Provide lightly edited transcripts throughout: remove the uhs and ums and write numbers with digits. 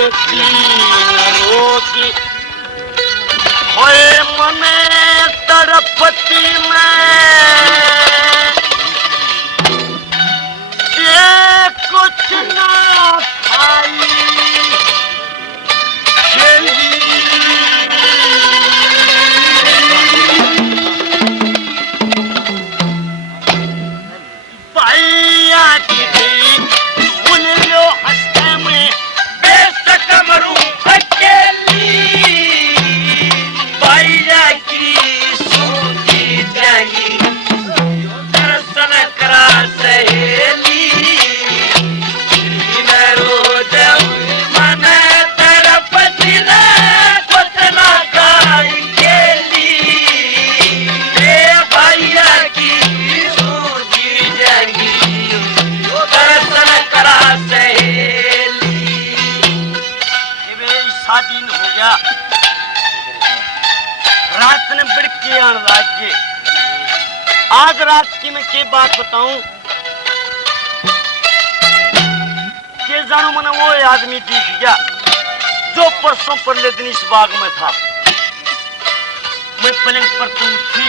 रोकी होए मने तड़पती में ये कुछ ना खाई आज रात की मैं के बात बताऊं कि जानो मने वो आदमी दिख गया जो परसों परले दिन इस बाग में था। मैं पलंग पर तो उठी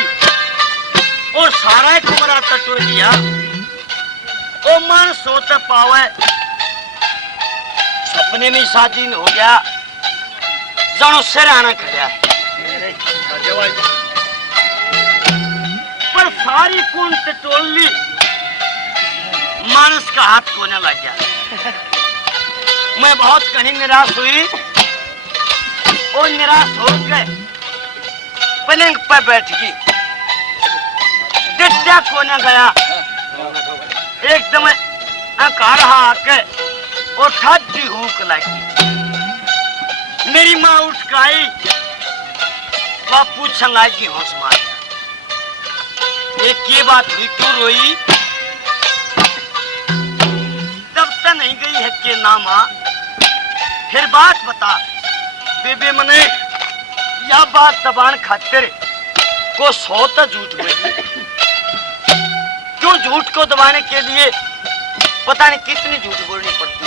और सारा कमरा टटोर दिया। ओ मन सोते पावे सपने में शादी हो गया जानो सिराना खड़ा है पर सारी कौन से टोली मानस का हाथ खोने लग गया। मैं बहुत कहीं निराश हुई और निराश होकर पलंग पर बैठ गई। डिट्टा खोने गया एकदम अकार आके और ठंडी भूख लगी। मेरी माँ उठ कर आई बापू छंगाई की होश मार एक ये बात हुई क्यों रोई तब तक नहीं गई है के नामा फिर बात बता बेबे मने या बात दबान खातिर को सोता झूठ बोली क्यों झूठ को दबाने के लिए पता नहीं कितनी झूठ बोलनी पड़ती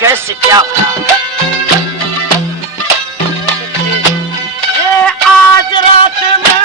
कैसे क्या हुआ आज रात में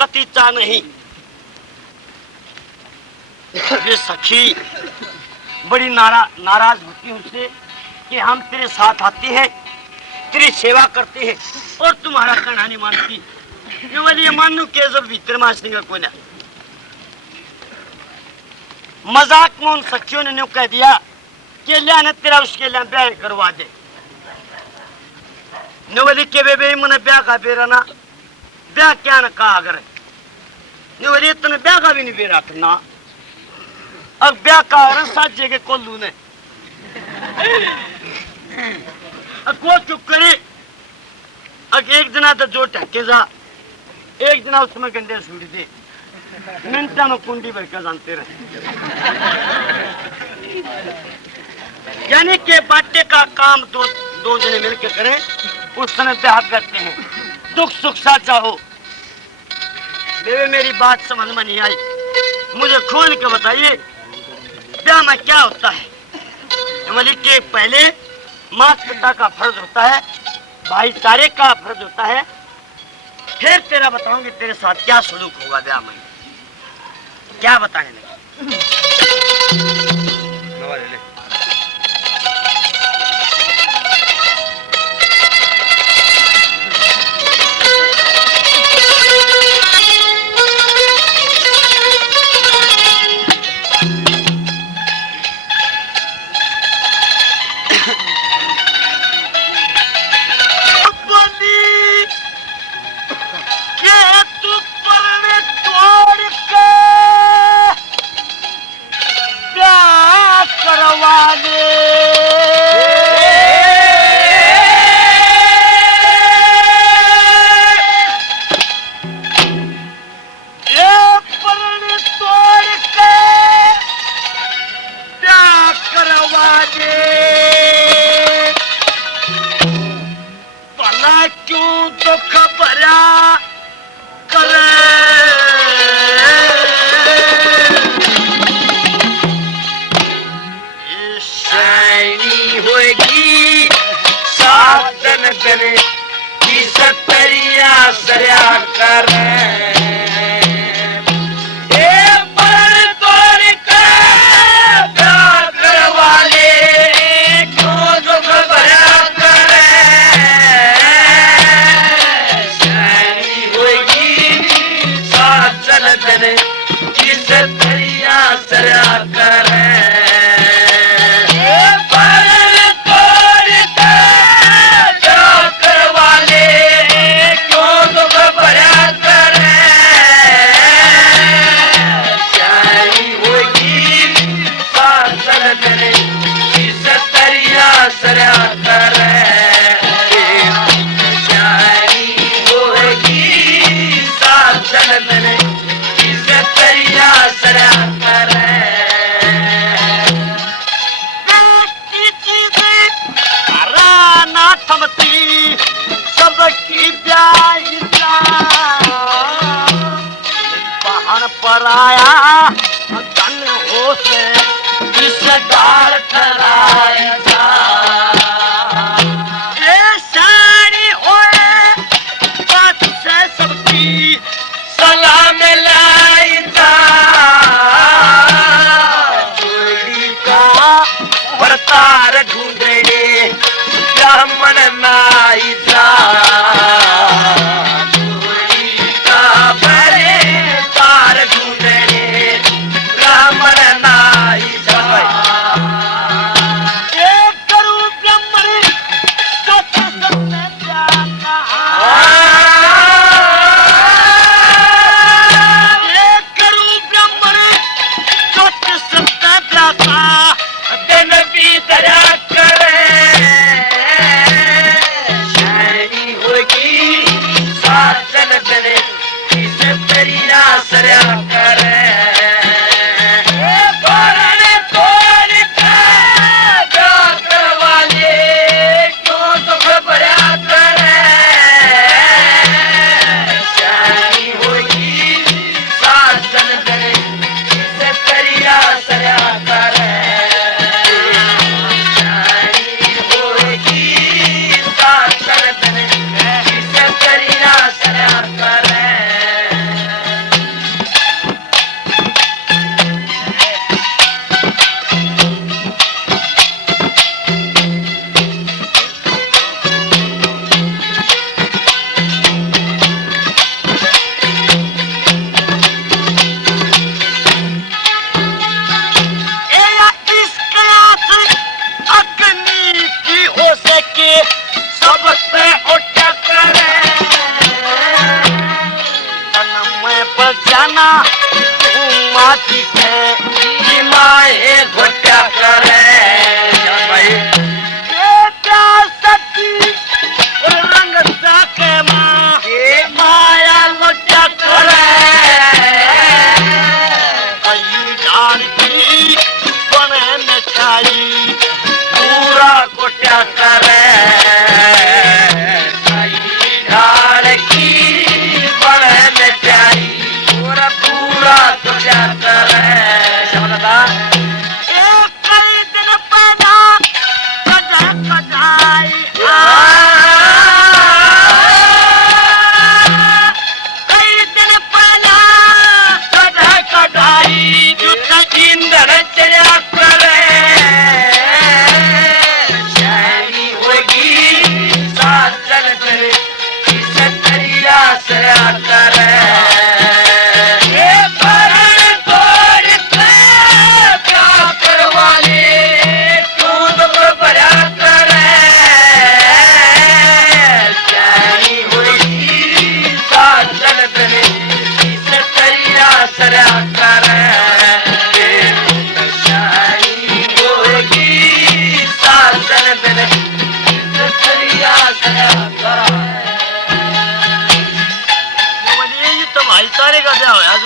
कतीचा नहीं। ये सखी बड़ी नाराज होती है उससे कि हम तेरे साथ आते हैं, तेरी सेवा करते हैं और तुम्हारा कहना नहीं मानती। ये मानू के जब भीतर मासने को ना मजाक में उन सखियों ने न्यू कह दिया कि लिया ने तेरा उसके लिए ब्याह करवा दे। नवली के बेबे मैंने ब्याह का बेरा ना ब्याह क्या न कहा अगर नवली तूने ब्याह का भी नहीं बेरा ना अब ब्याह का और साथ जगह कोल्लू ने को चुप करे। अब एक जना तो जो टहके जा एक जना उसमें गंदे सूट दे मिनटा में कुंडी भर का जानते रहे। यानी के बाटे का काम दो जने मिलकर करें उस समय ब्याह करते हैं। दुख सुख साथ चाहो। बेबे मेरी बात समझ में नहीं आई, मुझे खोल के बताइए ब्याह में क्या होता है। मलिक के पहले माता पिता का फर्ज होता है, भाईचारे का फर्ज होता है, फिर तेरा बताऊंगी तेरे साथ क्या सलूक होगा ब्याह में। क्या बताने लगे पर आया धन हो से इस डाल कराई जा सारी होए बात से सबकी सलाम लाई जा चोरी का वर्तार ढूंढे ब्राह्मण नाई जा की बने मिठाई पूरा कुटिया करे ढाल की बने मिठाई पूरा पूरा कुटिया करे समझता कई दिन पहला कदा कदाई कई दिन पहला कदा कदाई जुटा इंदर चढ़ा करे शायरी होगी साजन करे इसे तरिया सया करे ये भरण तोड़ के प्यार करवाले क्यों दुख भरा करे शायरी होगी साजन करे इसे तरिया सया करे ये तो भाईचारे का ब्याह है आज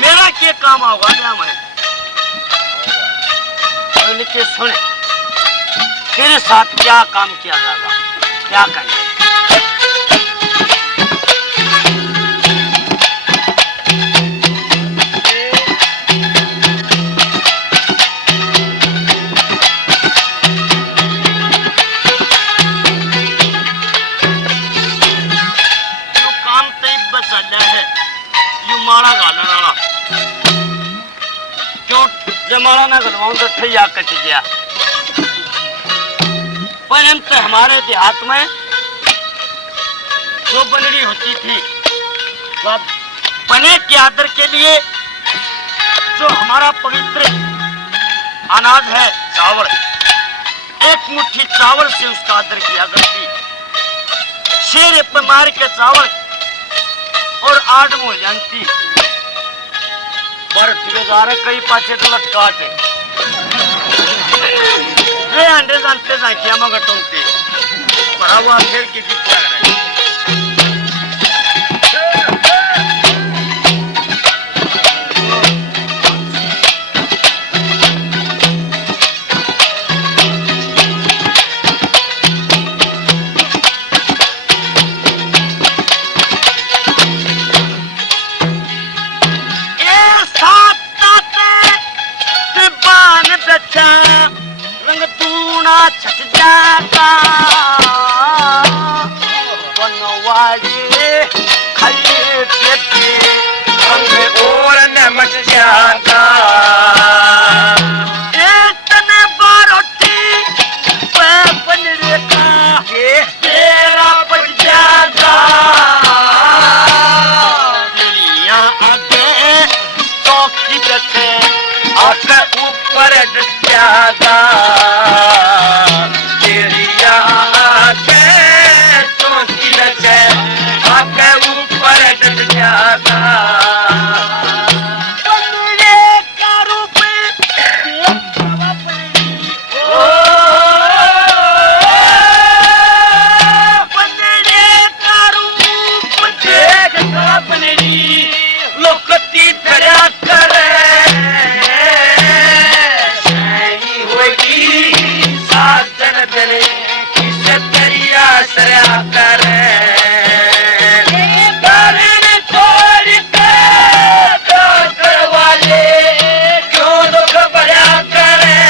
मेरा क्या काम होगा ब्याह में उनके सुने तेरे साथ क्या काम किया जाएगा क्या करेंगे माड़ा गालने वाला क्यों जमाना ना गलवाऊं तो ठैया कट गया परंतु हमारे देहात में जो बनड़ी होती थी तो बने के आदर के लिए जो हमारा पवित्र अनाज है चावल एक मुट्ठी चावल से उसका आदर किया करती शेर पे मार के चावल और 8 मुँह जानती पर फिरोजारे कई पाछे तो लटकाटे अंडे जानते जाकिया मगर टोंगते बड़ा हुआ फिर की क्या करे रंग दूना छट जाता बनवाड़ी खाली पेटी रंग और न मच जाता इतने बारोटी पे बनरे का ये तेरा बच जाता दुनिया आगे चौकी बैठे आके ऊपर डट जाता तेरी आके चौकी लचे आके ऊपर डट जाता बनरे का रूप बनरे का रूप देख अपनी लोकती धरा करे साजन तेरे किसे तेरिया सया करे भरण तोड़ के प्यार करवाले क्यों दुख भरा करे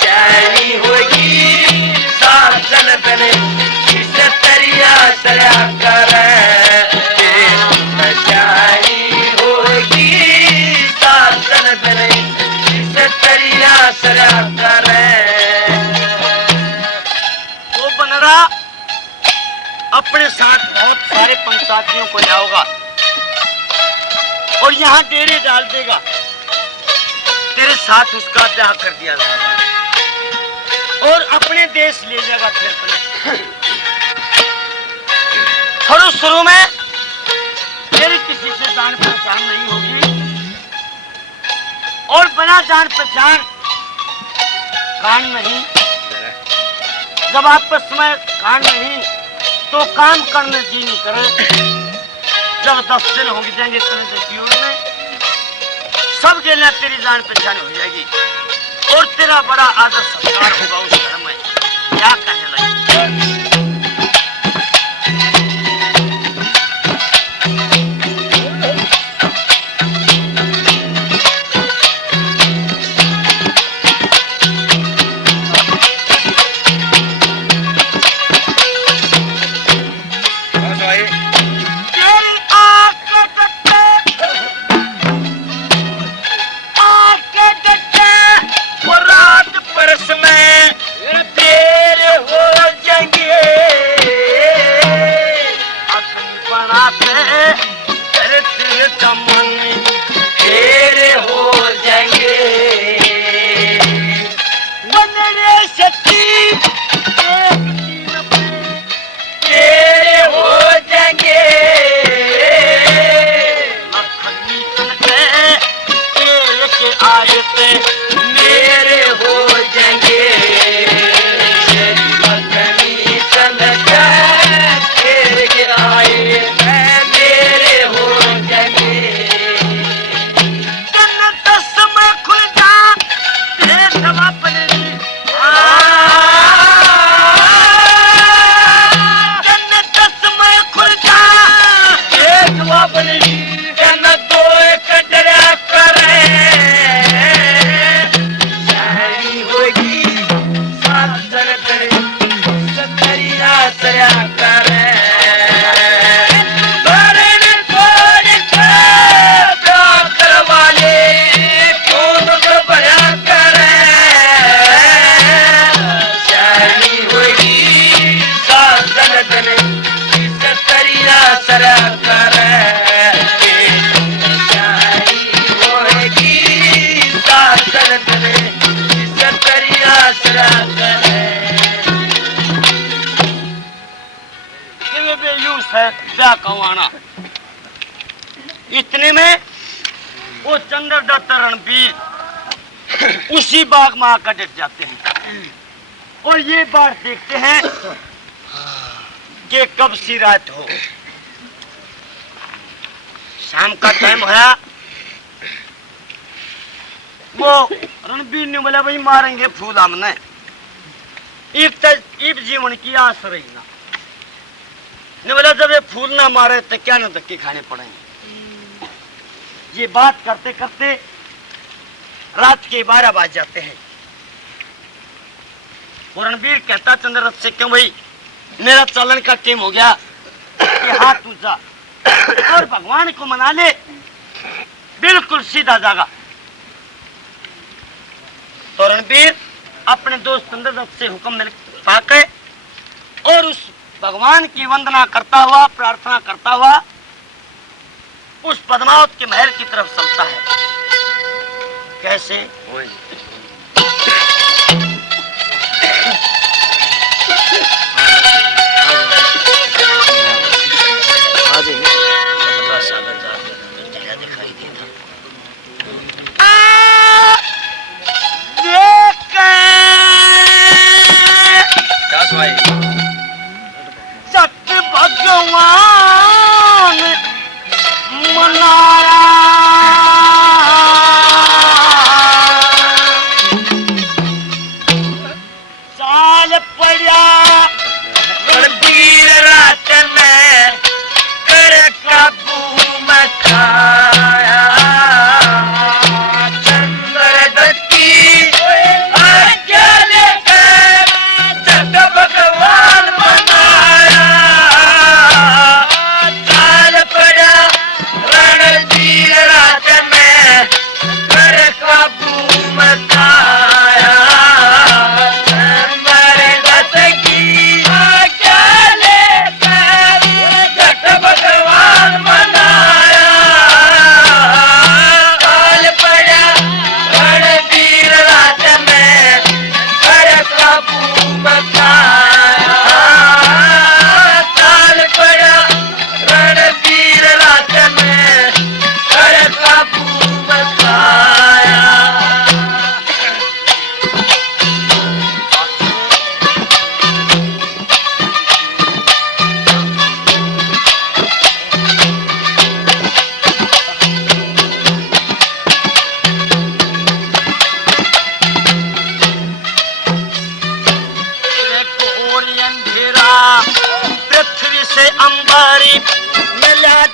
शायरी होगी साजन तेरे किसे तेरिया सया करे शायरी होगी साजन तेरे तरिया सरा करे वो बनरा अपने साथ बहुत सारे पंचायतियों को लाओगा और यहाँ डेरे डाल देगा तेरे साथ उसका ब्याह कर दिया जाएगा और अपने देश ले जाएगा फिर थोड़ा शुरू में तेरी किसी से जान पहचान नहीं होगी और बिना जान पहचान कान नहीं जब आपस में कान नहीं तो काम करने जी नहीं करे जब 10 दिन हो जाएंगे इतने में सब गेला तेरी जान पहचान हो जाएगी और तेरा बड़ा आदर सत्कार होगा उस घर में। क्या कहने लगी? कवाना इतने में वो चंद्रदत्त रणबीर उसी बाग में आकर डट जाते हैं और ये बात देखते हैं कि कब सी रात हो। शाम का टाइम होया, वो रणबीर ने बोला भाई मारेंगे फूल हमने, इब जीवन की आस रही ना ने बोला जब ये फूल ना मारे तो क्या न धक्के खाने पड़ेंगे। ये बात करते करते रात के 12 बज जाते हैं। रणबीर कहता चंद्रदत्त से क्यों भाई मेरा चलन का टेम हो गया कि हाथ ऊंचा और भगवान को मना ले, बिल्कुल सीधा जागा। तो रणबीर अपने दोस्त चंद्रदत्त से हुक्म मिल पाके और उस भगवान की वंदना करता हुआ प्रार्थना करता हुआ उस पद्मावत के महल की तरफ चलता है। कैसे? भगवान मनाया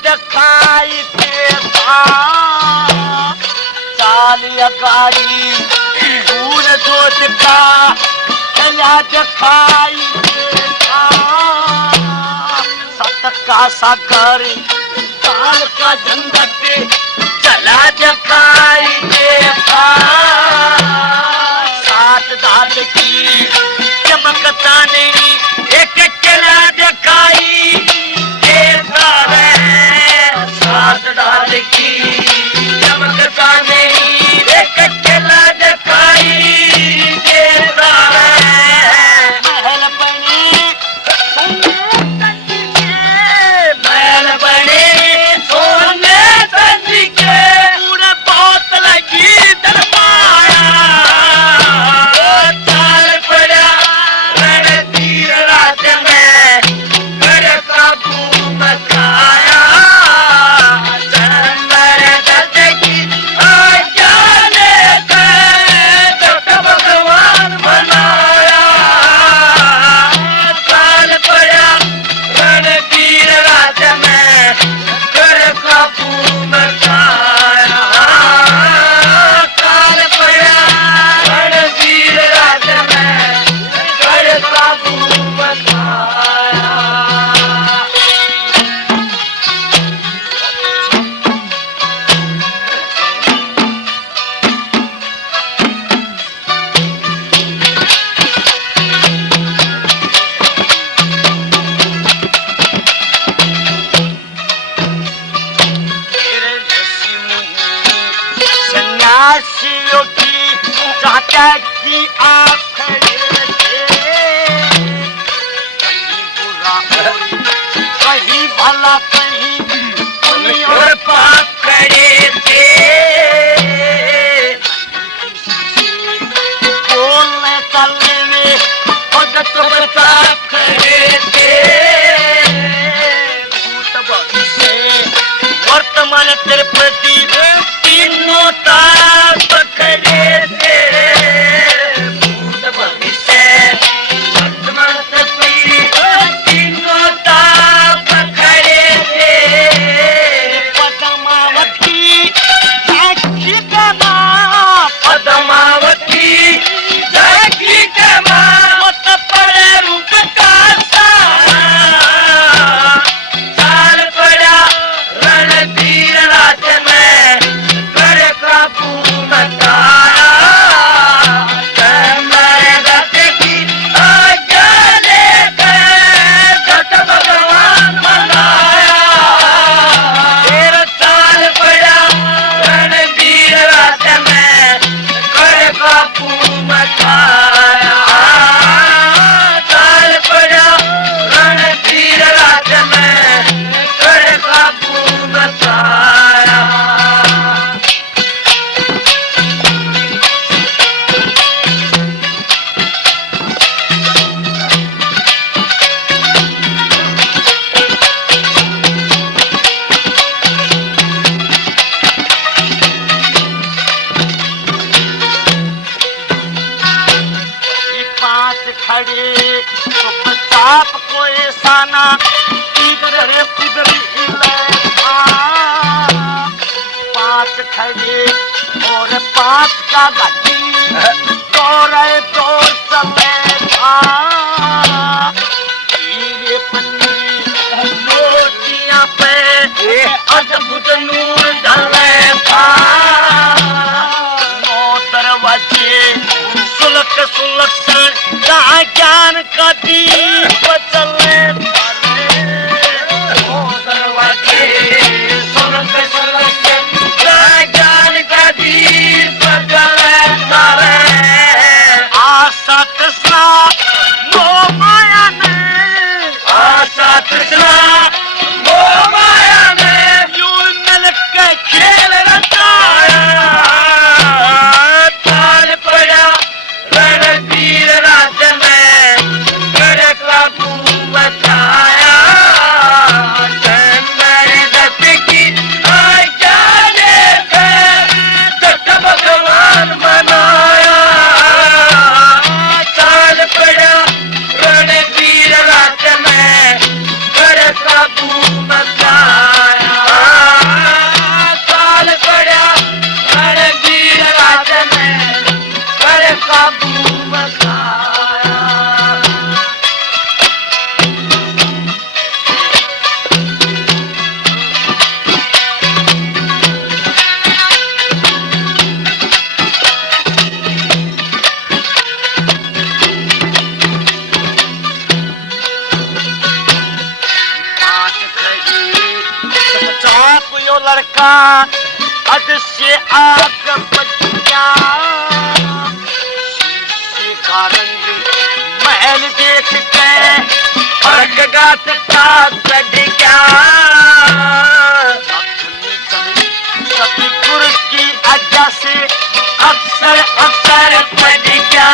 दिखाई देता चाल गाड़ी दूर जोत का चला दिखाई देता सत का सागर काल का झंझट चला दिखाई देता सात दाल की चमकता नहीं एक चला दिखाई देता है सात दाल की चमकता नहीं एक चला दिखाई देता है महल बने महल बने सोने चांदी के पूरे बहुत लगी दरबारा चाल पड़ा रणधीर रात में घर का घूम खाया चंदर दत्त की आज्ञा लेकर जब भगवान बनाया चाल पड़ा रणधीर रात में घर का घूम खाया चाल पड़ा रणधीर रात में घर का घूम खाया तेरे ऋषि मुनि सन्यासियों की चाहता की आखिर कहीं बुरा कहीं भला कहीं पुण्य और पाप करे थे बोलने चलने में भगत बता करे थे भूत भविष्य वर्तमान तेरे प्रति तीनों ताप करे थे भूत भविष्य वर्तमान तेरे तीनों ताप करे थे पद्मावती झांकी का माँ पद्मावती झांकी का माँ मत पड़े रूप का चाल पड़ा रणधीर रात में घर का घूम खाया चंदर दत्त की आज्ञा लेकर जब भगवान बनाया तेरा चाल पड़ा रणधीर रात में घर का घूम खाया चाल पड़ा रणधीर रात में घर का घूम खाया पांच खड़े चुपचाप को ऐसाना इधर उधर हिले पांच खड़े और पांच का गति दौड़े दौड़ चले हीरे पन्नी मोतियां पे अद्भुत नूर ढले था नौ दरवाजे सुलख सुलक्षण का ज्ञान का दीप चले दरवाजे सुलख सुलक्षण का ज्ञान का दीप चले तारे आशा तृष्णा मोह माया में आशा तृष्णा मोह माया में यूं मिल के खेल रचाया चाल पड़ा रणधीर रात में घर महल देख के फर्क गात का क्या सतगुर की आज्ञा से अक्सर अक्सर पढ़ क्या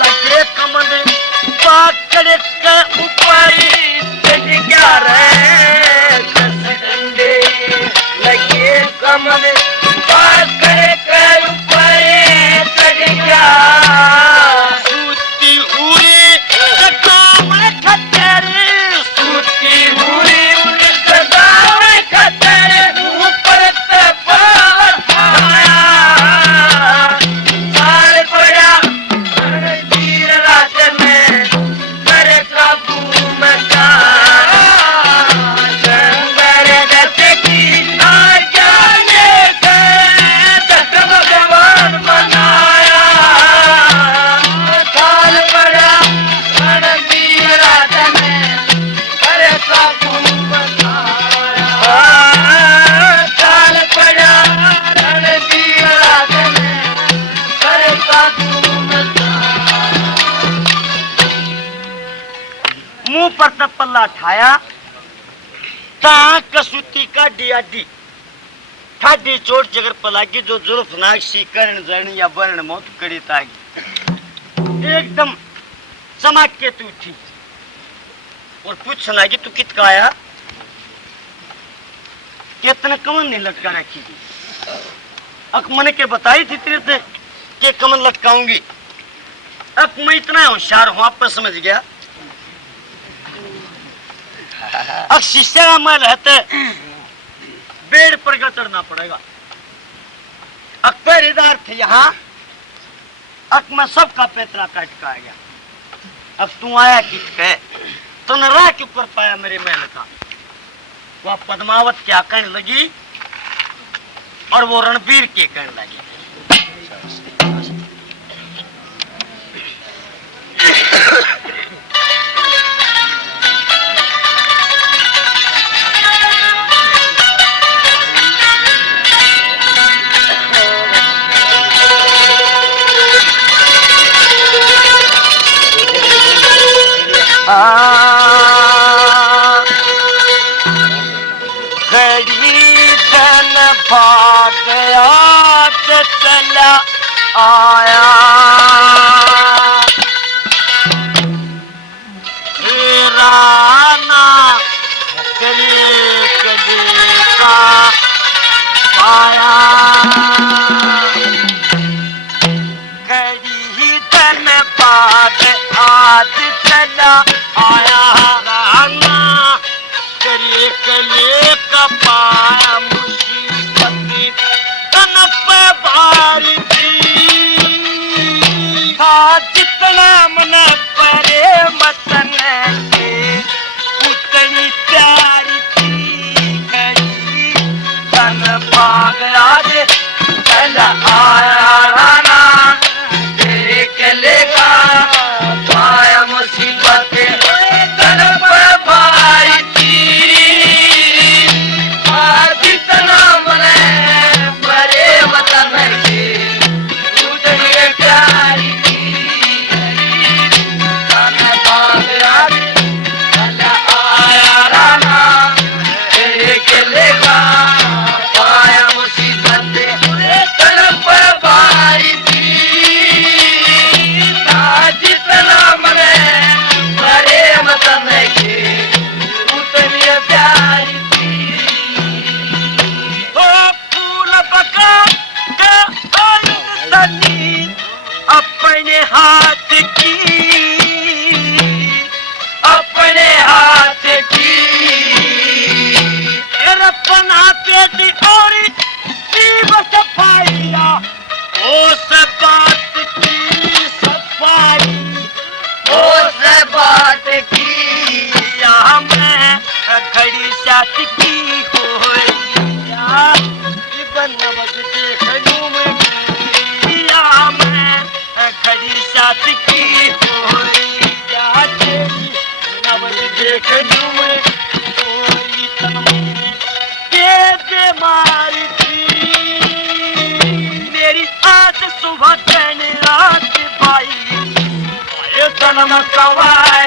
लगे कमल पाकड़ के ऊपर चढ़ क्या रे डंडे लगे कमल पाकड़ के ऊपर चढ़ क्या सूती हुई कदम खतरे सूती हुई कदम खतरे ऊपर तपार आया साल पड़ा रणधीर रात में कर काबू मचा शंकर दत्त की आज्ञा लेकर दत्त भगवान मनाया साल पड़ा रणधीर रात में कर काबू मचाया साल पड़ा रणधीर रात में कर काबू मचाया मुंह पर तपल्ला ठाया ता कसूती का डियाडी ठाडी चोट जगर पलागी जो जुल्फनाक सी कर्ण जर्ण या वर्ण मौत कड़ी तागी एकदम चमक के तू थी और पूछना कि तू कित का आया कितने कमन नहीं लटका रखी थी अक मैंने के बताई थी तेरे से कि कमन लटकाऊंगी अब मैं इतना होशियार हूं आप पर समझ गया अब शीशे का मैं रहते बेड पर का चढ़ना पड़ेगा अब पहरेदार थे यहाँ अब मैं सबका पैतरा काट का आ गया अब तू आया कित के तो न राह के ऊपर पाया मेरे महल का वह पद्मावत क्या कहने लगी और वो रणबीर के कहने लगी धन भाग गया तो चला आया राना कले का पाया कड़ी धन भाग आज चला आया राना करे कले का पाया मुसीबत तन पे भार थी था जितना मन परे मतन के उतनी प्यारी थी कड़ी तन भाग आज चला आया राना तेरे कले का पाया मुसीबत तन पर भाई थी जितना मने परे वतन के उतनी प्यारी थी तन भाग आज चला आया राना तेरे कले का पाया मुसीबत तन पर भाई थी जितना मने परे वतन के उतनी प्यारी थी ओ फूल बका के सनी अपने हाथ की अपने हाथ की रपना पेटी और जीव सफाइया उस बात की सफाई उस बात की या मैं घड़ी साथ की होइया इबन नवज देखनू में या मैं घड़ी साथ की होइया तेरी नवज देखनू में कोई तने के बीमारी थी मेरी आज सुबह कहने आ जन्म सवाए